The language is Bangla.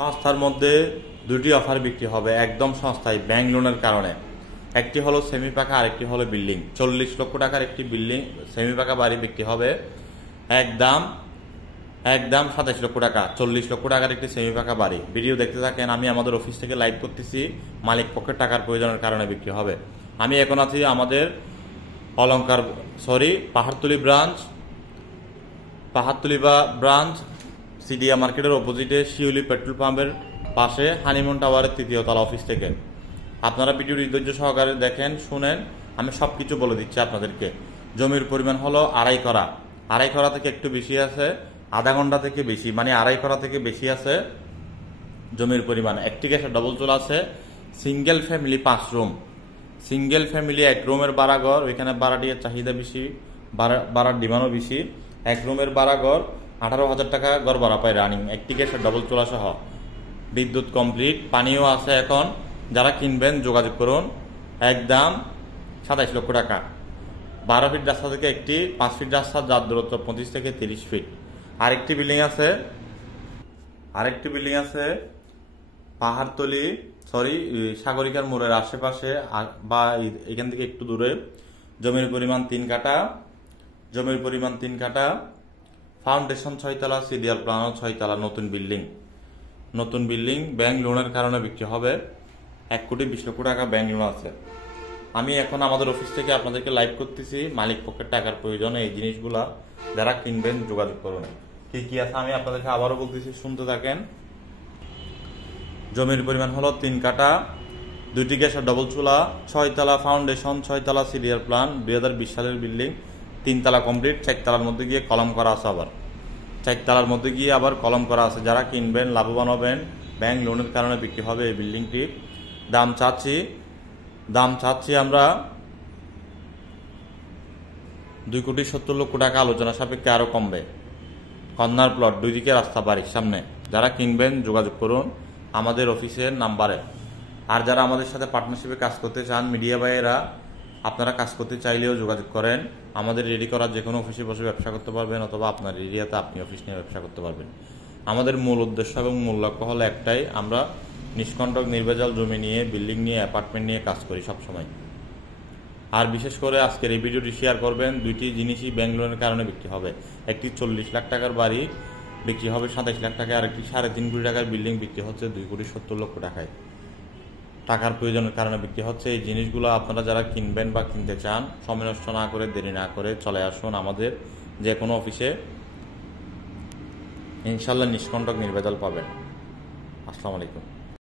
সংস্থার মধ্যে দুটি অফার বিক্রি হবে একদম সস্তায় ব্যাংক লোনের কারণে। একটি হলো সেমি পাকা, আরেকটি হলো বিল্ডিং। 40 লক্ষ টাকার একটি বিল্ডিং সেমি পাকা বাড়ি বিক্রি হবে একদম 27 লক্ষ টাকা। 40 লক্ষ টাকার একটি সেমি পাকা বাড়ি। ভিডিও দেখতে থাকেন। আমি আমাদের অফিস থেকে লাইভ করতেছি, মালিক পক্ষের টাকার প্রয়োজনের কারণে বিক্রি হবে। আমি এখন আছি আমাদের পাহাড়তলি ব্রাঞ্চ সিডিয়া মার্কেটের অপোজিটে শিউলি পেট্রোল পাম্পের পাশে হানিমুন টাওয়ারের 3য় তলা অফিস থেকে। আপনারা ভিডিওর ধৈর্য সহকারে দেখেন, শুনেন, আমি সবকিছু বলে দিচ্ছি আপনাদেরকে। জমির পরিমাণ হলো 2.5 করা। 2.5 করা থেকে একটু বেশি আছে, আধা ঘন্টা থেকে বেশি, মানে 2.5 করা থেকে বেশি আছে জমির পরিমাণ। একটি গ্যাসের ডবল চুলা আছে, single family 5 room, single family 1 রুমের ভাড়া ঘর। ওইখানে ভাড়াটির চাহিদা বেশি, ভাড়ার ডিমান্ডও বেশি। 1 রুমের ভাড়া ঘর 18,000 টাকা ঘর ভাড়া পায় রানিং, একটি গ্যাসের ডবল চুলা সহ। বিদ্যুৎ কমপ্লিট, পানিও আছে। এখন যারা কিনবেন যোগাযোগ করুন। একদম 27 লক্ষ টাকা। 12 ফিট রাস্তা থেকে একটি 5 ফিট রাস্তা, যার দূরত্ব 25 থেকে 30 ফিট। আরেকটি বিল্ডিং আছে পাহাড়তলি সাগরিকার মোড়ের আশেপাশে, বা এখান থেকে একটু দূরে। জমির পরিমাণ 3 কাঠা, ফাউন্ডেশন 6 তলা, সিডিয়াল প্ল্যানও 6 তলা। নতুন বিল্ডিং ব্যাংক লোনের কারণে বিক্রি হবে। 1,20 লক্ষ টাকা ব্যাংক লোন আছে। আমি এখন আমাদের অফিস থেকে আপনাদেরকে লাইভ করতেছি, মালিক পক্ষের টাকার প্রয়োজনে এই জিনিসগুলা যারা কিনবেন যোগাযোগ করুন। কি আছে আমি আপনাদেরকে আবারও বলতেছি, শুনতে থাকেন। জমির পরিমাণ হলো 3 কাঠা, 2টি গ্যাসের ডবল চুলা, 6 তলা ফাউন্ডেশন, 6 তলা সিডিয়াল প্ল্যান, 2020 সালের বিল্ডিং। 3 তলা কমপ্লিট, 4 তলার মধ্যে গিয়ে কলম করা আছে। 4 তলার মধ্যে গিয়ে আবার কলম করা আছে। যারা কিনবেন লাভবান হবেন। ব্যাংক লোনের কারণে বিক্রি হবে এই বিল্ডিংটি। দাম চাচ্ছি আমরা 2,70 লক্ষ টাকা। আলোচনা সাপেক্ষে আরো কমবে। কর্নার প্লট, 2 দিকে রাস্তা, বাড়ির সামনে। যারা কিনবেন যোগাযোগ করুন আমাদের অফিসের নাম্বারে। আর যারা আমাদের সাথে পার্টনারশিপে কাজ করতে চান, মিডিয়া ভাইয়েরা, আপনারা কাজ করতে চাইলেও যোগাযোগ করেন। আমাদের রেডি করা যে কোনো অফিসে বসে ব্যবসা করতে পারবেন, অথবা আপনার এরিয়াতে আপনি অফিস নিয়ে ব্যবসা করতে পারবেন। আমাদের মূল উদ্দেশ্য এবং মূল লক্ষ্য হলো একটাই, আমরা নিষ্কণ্টক নির্ভেজাল জমি নিয়ে, বিল্ডিং নিয়ে, অ্যাপার্টমেন্ট নিয়ে কাজ করি সবসময়। আর বিশেষ করে আজকের এই ভিডিওটি শেয়ার করবেন। 2টি জিনিসই ব্যাংক লোনের কারণে বিক্রি হবে। একটি 40 লাখ টাকার বাড়ি বিক্রি হবে 27 লাখ টাকায়, আর একটি 3.5 কোটি টাকার বিল্ডিং বিক্রি হচ্ছে 2,70 লক্ষ টাকায়। টাকার প্রয়োজনের কারণে বিক্রি হচ্ছে। এই জিনিসগুলো আপনারা যারা কিনবেন বা কিনতে চান, সময় নষ্ট না করে, দেরি না করে চলে আসুন আমাদের যে কোনো অফিসে। ইনশাল্লাহ নিষ্কণ্টক নির্ভেজাল পাবেন। আসসালামু আলাইকুম।